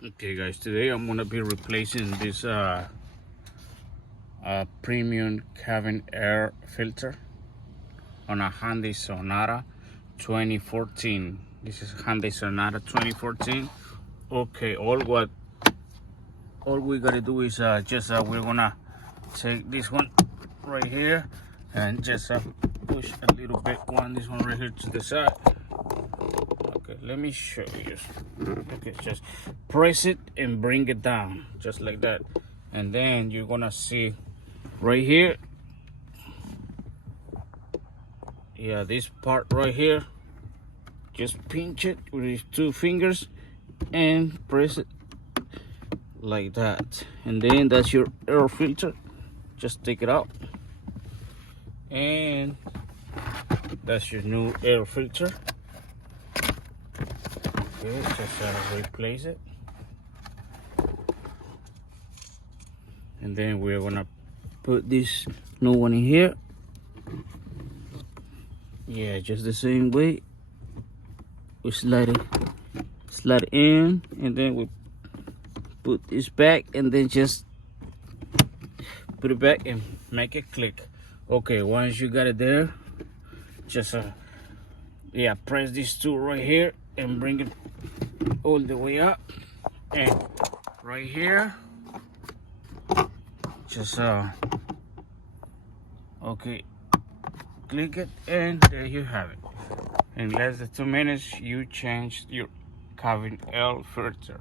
Okay guys, today I'm gonna be replacing this premium cabin air filter on a Hyundai Sonata 2014. This is Hyundai Sonata 2014. Okay, all we gotta do is we're gonna take this one right here and just push a little bit this one right here to the side. Okay, let me show you. Okay, just press it and bring it down just like that, and then you're gonna see right here, yeah, this part right here, just pinch it with these two fingers and press it like that, and then that's your air filter. Just take it out, and that's your new air filter. Okay, just replace it, and then we're gonna put this new one in here. Yeah, just the same way. We slide it in, and then we put this back, and then just put it back and make it click. Okay, once you got it there, just yeah, press these two right here and bring it all the way up, and right here, just okay, click it, and there you have it. In less than 2 minutes, you changed your cabin air filter.